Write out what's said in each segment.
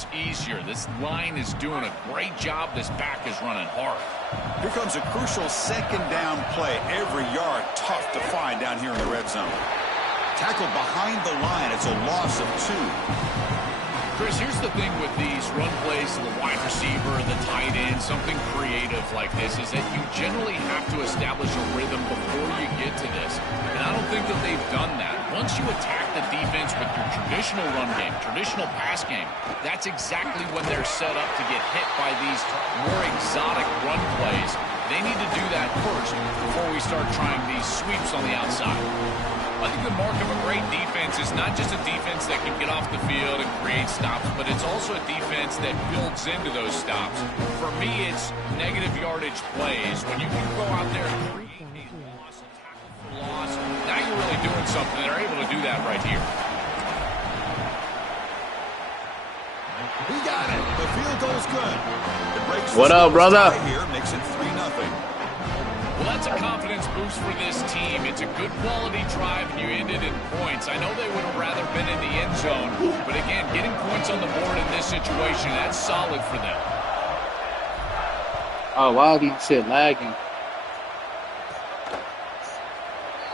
becomes easier. This line is doing a great job. This back is running hard. Here comes a crucial second down play. Every yard tough to find down here in the red zone. Tackled behind the line. It's a loss of 2. Chris, here's the thing with these run plays to the wide receiver, the tight end, something creative like this, is that you generally have to establish a rhythm before you get to this. And I don't think that they've done that. Once you attack the defense with your traditional run game, traditional pass game, that's exactly when they're set up to get hit by these more exotic run plays. They need to do that first before we start trying these sweeps on the outside. I think the mark of a great defense is not just a defense that can get off the field and create stops, but it's also a defense that builds into those stops. For me, it's negative yardage plays. When you can go out there and create a loss, a tackle for loss, now you're really doing something. They're able to do that right here. He got it. The field goal's good. What up, brother? Here makes it 3-0. Well, that's a confidence boost for this team. It's a good quality drive, and you ended in points. I know they would have rather been in the end zone, but again, getting points on the board in this situation, that's solid for them. Oh, why is my shit lagging?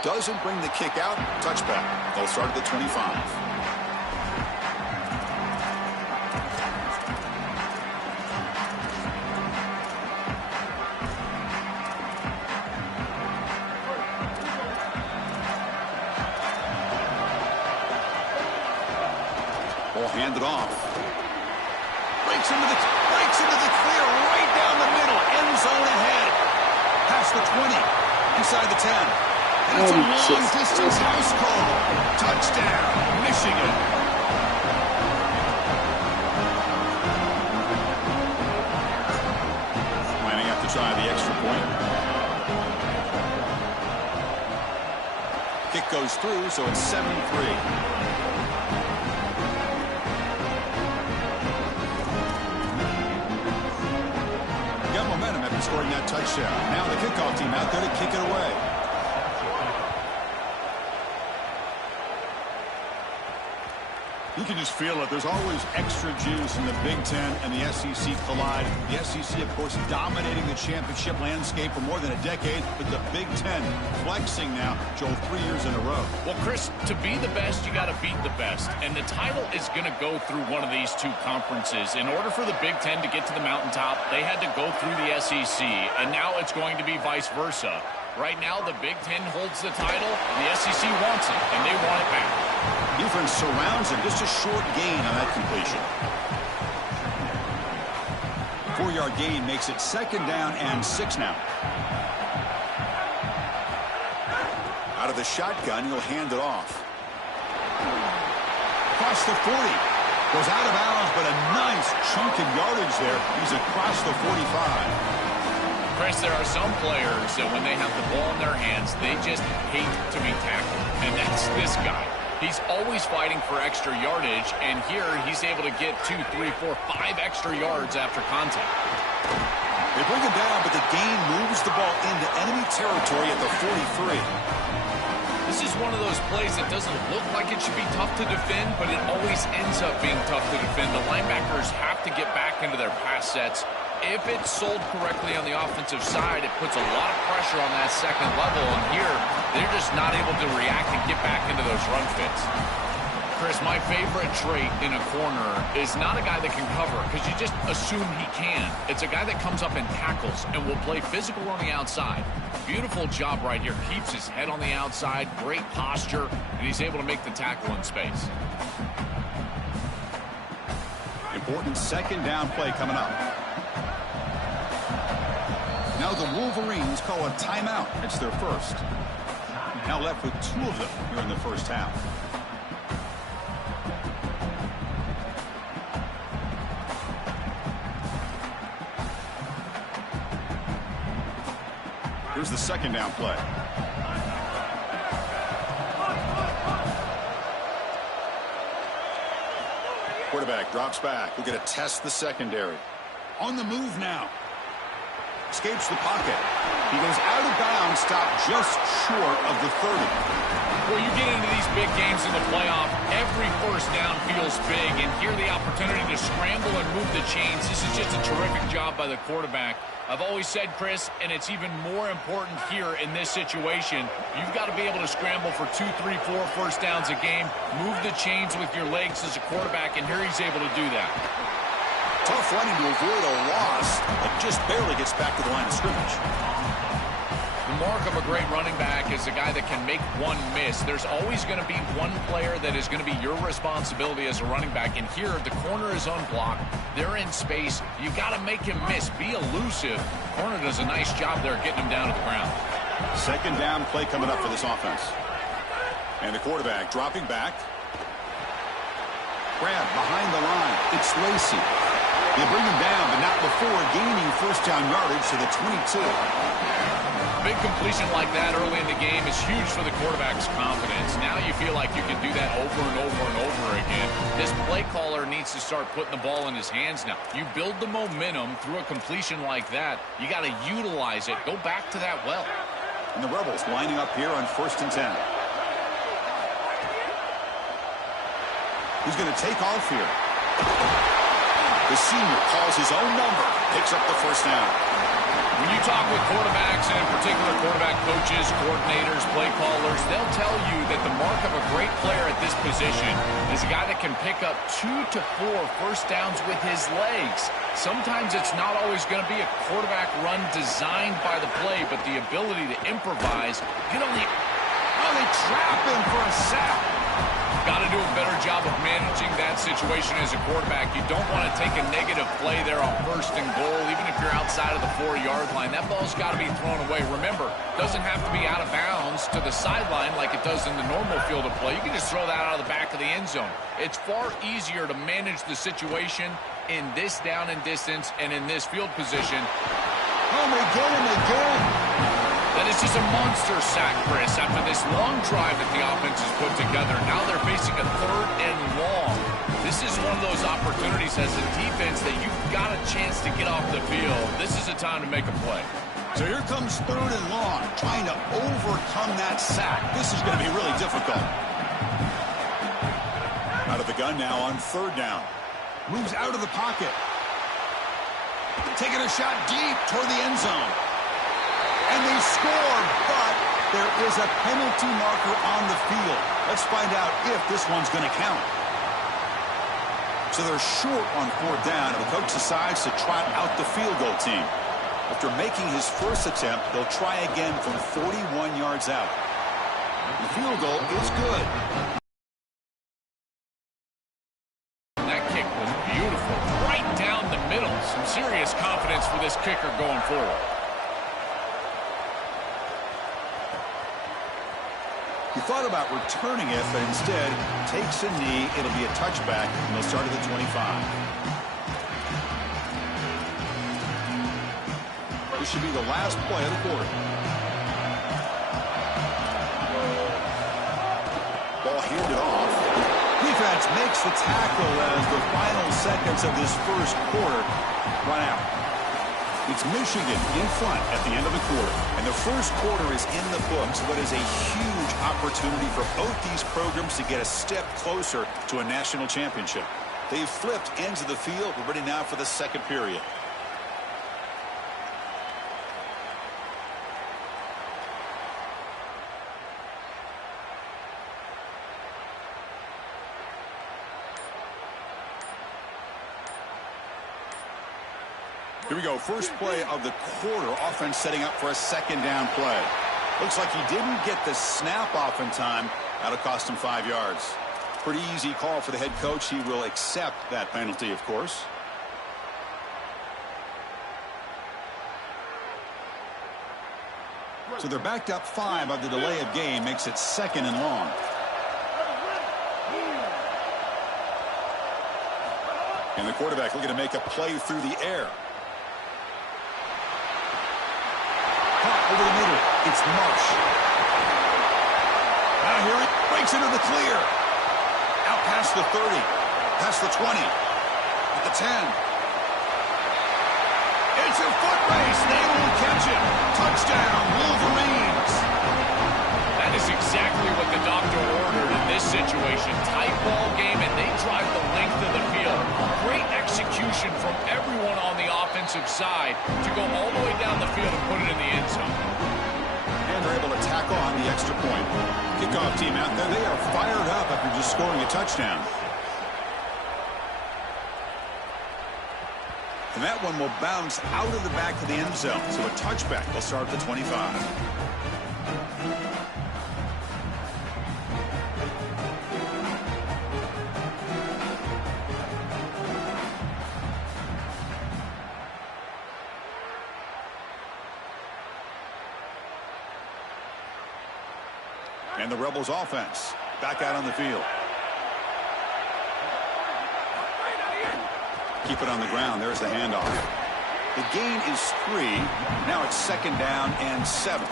Doesn't bring the kick out. Touchback. They'll start at the 25. Handed off. Breaks into the clear right down the middle. End zone ahead. Past the 20. Inside the 10. And it's a long-distance house call. Touchdown, Michigan. Planning out to try the extra point. Kick goes through, so it's 7-3. Scoring that touchdown. Now the kickoff team out there to kick it away. You can just feel it. There's always extra juice in the Big Ten and the SEC collide. The SEC, of course, dominating the championship landscape for more than a decade, but the Big Ten flexing now, Joel, 3 years in a row. Well, Chris, to be the best, you got to beat the best. And the title is going to go through one of these two conferences. In order for the Big Ten to get to the mountaintop, they had to go through the SEC, and now it's going to be vice versa. Right now, the Big Ten holds the title, the SEC wants it, and they want it back. Defense surrounds him. Just a short gain on that completion. 4-yard gain makes it 2nd down and 6 now. Out of the shotgun, he'll hand it off. Across the 40. Goes out of bounds, but a nice chunk of yardage there. He's across the 45. Chris, there are some players that when they have the ball in their hands, they just hate to be tackled. And that's this guy. He's always fighting for extra yardage, and here he's able to get 2, 3, 4, 5 extra yards after contact. They bring him down, but the gain moves the ball into enemy territory at the 43. This is one of those plays that doesn't look like it should be tough to defend, but it always ends up being tough to defend. The linebackers have to get back into their pass sets. If it's sold correctly on the offensive side, it puts a lot of pressure on that second level, and here they're just not able to react and get back into those run fits. Chris, my favorite trait in a corner is not a guy that can cover, because you just assume he can. It's a guy that comes up and tackles and will play physical on the outside. Beautiful job right here. Keeps his head on the outside, great posture, and he's able to make the tackle in space. Important 2nd down play coming up. Now the Wolverines call a timeout. It's their first. Now left with 2 of them here in the first half. Here's the 2nd down play. Quarterback drops back. We're going to test the secondary. On the move now. Escapes the pocket. He goes out of bounds, stopped just short of the 30. Well, you get into these big games in the playoff, every first down feels big, and here the opportunity to scramble and move the chains. This is just a terrific job by the quarterback. I've always said, Chris, and it's even more important here in this situation, you've got to be able to scramble for 2, 3, 4 first downs a game, move the chains with your legs as a quarterback, and here he's able to do that. Tough running to avoid a loss, but just barely gets back to the line of scrimmage. The mark of a great running back is a guy that can make one miss. There's always going to be one player that is going to be your responsibility as a running back. And here, the corner is unblocked. They're in space. You got to make him miss. Be elusive. Corner does a nice job there getting him down to the ground. Second down play coming up for this offense. And the quarterback dropping back. Grab behind the line. It's Lacy. They bring him down, but not before gaining first down yardage to the 22. Big completion like that early in the game is huge for the quarterback's confidence. Now you feel like you can do that over and over and over again. This play caller needs to start putting the ball in his hands now. You build the momentum through a completion like that. You got to utilize it. Go back to that well. And the Rebels lining up here on 1st and 10. Who's going to take off here? The senior calls his own number, picks up the first down. When you talk with quarterbacks, and in particular quarterback coaches, coordinators, play callers, they'll tell you that the mark of a great player at this position is a guy that can pick up 2 to 4 first downs with his legs. Sometimes it's not always going to be a quarterback run designed by the play, but the ability to improvise. Get on the... Oh, they trap him for a sack. Got to do a better job of managing that situation as a quarterback. You don't want to take a negative play there on 1st and goal, even if you're outside of the 4-yard line. That ball's got to be thrown away. Remember, it doesn't have to be out of bounds to the sideline like it does in the normal field of play. You can just throw that out of the back of the end zone. It's far easier to manage the situation in this down and distance and in this field position. Oh, they get him again. That is just a monster sack, Chris, after this long drive that the offense has put together. Now they're facing a 3rd and long. This is one of those opportunities as a defense that you've got a chance to get off the field. This is a time to make a play. So here comes 3rd and long, trying to overcome that sack. This is going to be really difficult. Out of the gun now on 3rd down. Moves out of the pocket. Taking a shot deep toward the end zone. And they score, but there is a penalty marker on the field. Let's find out if this one's going to count. So they're short on 4th down, and the coach decides to trot out the field goal team. After making his first attempt, they'll try again from 41 yards out. The field goal is good. That kick was beautiful. Right down the middle. Some serious confidence for this kicker going forward. He thought about returning it, but instead takes a knee. It'll be a touchback, and they'll start at the 25. This should be the last play of the quarter. Ball handed off. Defense makes the tackle as the final seconds of this first quarter run out. It's Michigan in front at the end of the quarter. And the first quarter is in the books. What is a huge opportunity for both these programs to get a step closer to a national championship. They've flipped ends of the field. We're ready now for the second period. Here we go. First play of the quarter. Offense setting up for a 2nd down play. Looks like he didn't get the snap off in time. That'll cost him 5 yards. Pretty easy call for the head coach. He will accept that penalty, of course. So they're backed up 5 of the delay of game. Makes it 2nd and long. And the quarterback looking to make a play through the air. Over the middle, it's Marsh. Now here it breaks into the clear. Out past the 30, past the 20, at the 10. It's a foot race. They won't catch him. Touchdown, Wolverines. That is exactly what the doctor ordered in this situation. Tight ball game, and they drive the length of the field. Great execution from everyone on the offensive side to go all the way down the field and put it in the end zone. And they're able to tackle on the extra point. Kickoff team out there, they are fired up after just scoring a touchdown. And that one will bounce out of the back of the end zone. So a touchback will start at the 25. And the Rebels offense back out on the field. Keep it on the ground. There's the handoff. The gain is 3. Now it's 2nd down and 7.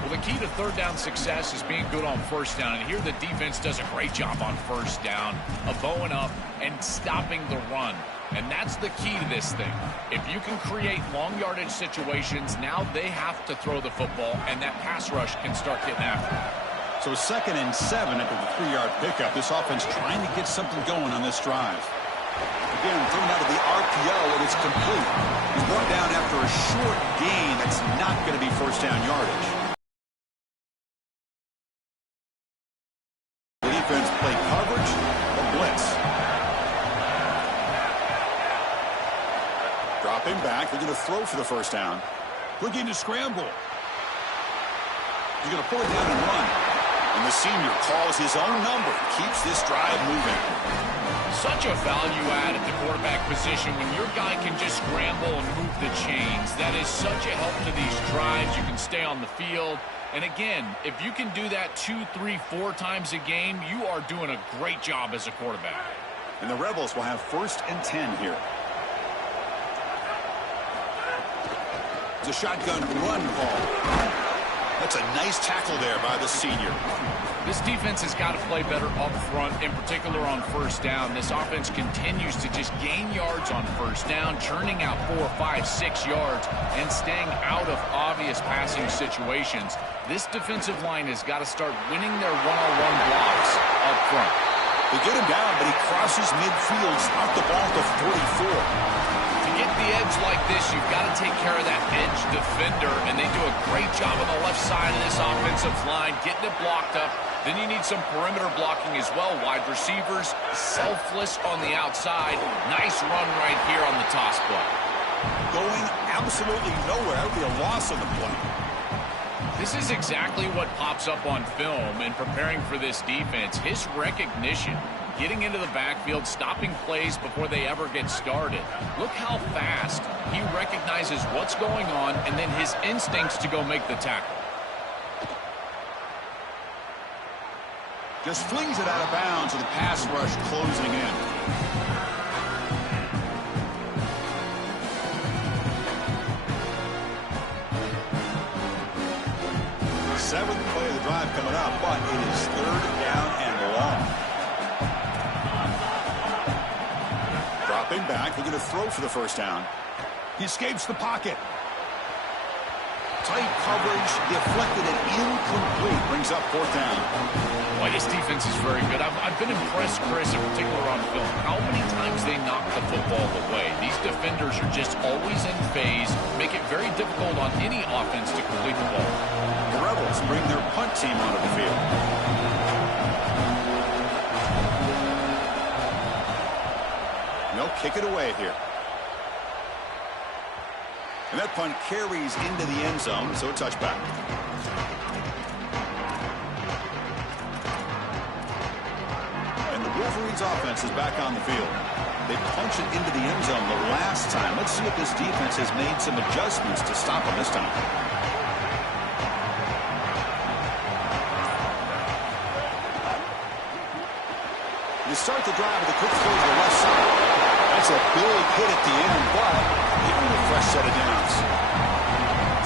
Well, the key to third down success is being good on first down. And here the defense does a great job on first down of bowing up and stopping the run. And that's the key to this thing. If you can create long yardage situations, now they have to throw the football, and that pass rush can start getting after it. So 2nd and 7 after the 3-yard pickup. This offense trying to get something going on this drive. Again, thrown out of the RPO, and it's complete. He's brought down after a short gain. That's not going to be first down yardage. The defense play coverage or blitz. Dropping back. They're going to throw for the first down. Looking to scramble. He's going to pull it down and run. And the senior calls his own number. Keeps this drive moving. Such a value add at the quarterback position when your guy can just scramble and move the chains. That is such a help to these drives. You can stay on the field. And again, if you can do that 2, 3, 4 times a game, you are doing a great job as a quarterback. And the Rebels will have 1st and 10 here. It's a shotgun run call. That's a nice tackle there by the senior. This defense has got to play better up front, in particular on first down. This offense continues to just gain yards on first down, churning out 4, 5, 6 yards, and staying out of obvious passing situations. This defensive line has got to start winning their one-on-one blocks up front. They get him down, but he crosses midfield, knocked the ball to 44. Get the edge like this, you've got to take care of that edge defender, and they do a great job on the left side of this offensive line, getting it blocked up. Then you need some perimeter blocking as well. Wide receivers, selfless on the outside. Nice run right here on the toss play. Going absolutely nowhere. That would be a loss on the play. This is exactly what pops up on film in preparing for this defense. His recognition, getting into the backfield, stopping plays before they ever get started. Look how fast he recognizes what's going on and then his instincts to go make the tackle. Just flings it out of bounds with the pass rush closing in. Seventh play of the drive coming up, but it is 3rd down and long. Dropping back, they're going to throw for the first down. He escapes the pocket. Tight coverage, deflected and incomplete. Brings up 4th down. Boy, this defense is very good. I've been impressed, Chris, in particular on film, how many times they knock the football away. These defenders are just always in phase, make it very difficult on any offense to complete the ball. The Rebels bring their punt team onto the field. They'll kick it away here. And that punt carries into the end zone, so a touchback. And the Wolverines offense is back on the field. They punch it into the end zone the last time. Let's see if this defense has made some adjustments to stop them this time. You start the drive with a quick throw to the left side. That's a big hit at the end, but even a fresh set of downs.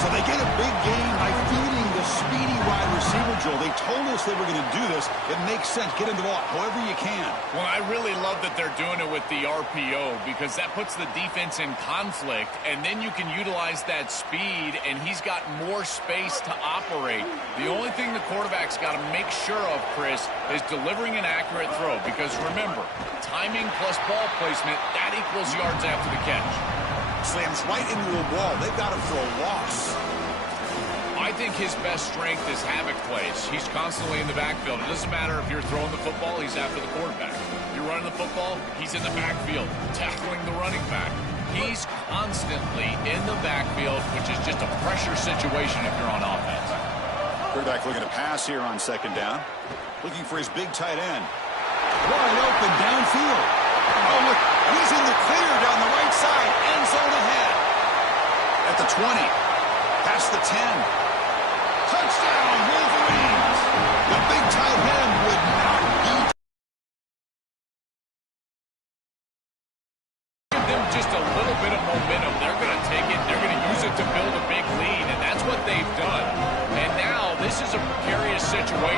So they get a big gain by feeding the speedy wide receiver. receiver, Joel. They told us they were going to do this. It makes sense. Get him the ball however you can. Well, I really love that they're doing it with the RPO because that puts the defense in conflict, and then you can utilize that speed, and he's got more space to operate. The only thing the quarterback's got to make sure of, Chris, is delivering an accurate throw because, remember, timing plus ball placement, that equals yards after the catch. Slams right into a wall. They've got him for a loss. I think his best strength is havoc plays. He's constantly in the backfield. It doesn't matter if you're throwing the football, he's after the quarterback. You're running the football, he's in the backfield, tackling the running back. He's constantly in the backfield, which is just a pressure situation if you're on offense. Quarterback looking to pass here on second down. Looking for his big tight end. Wide open downfield. Oh, look, he's in the clear down the right side. End zone ahead. At the 20. Past the 10. Touchdown, Wolverines. The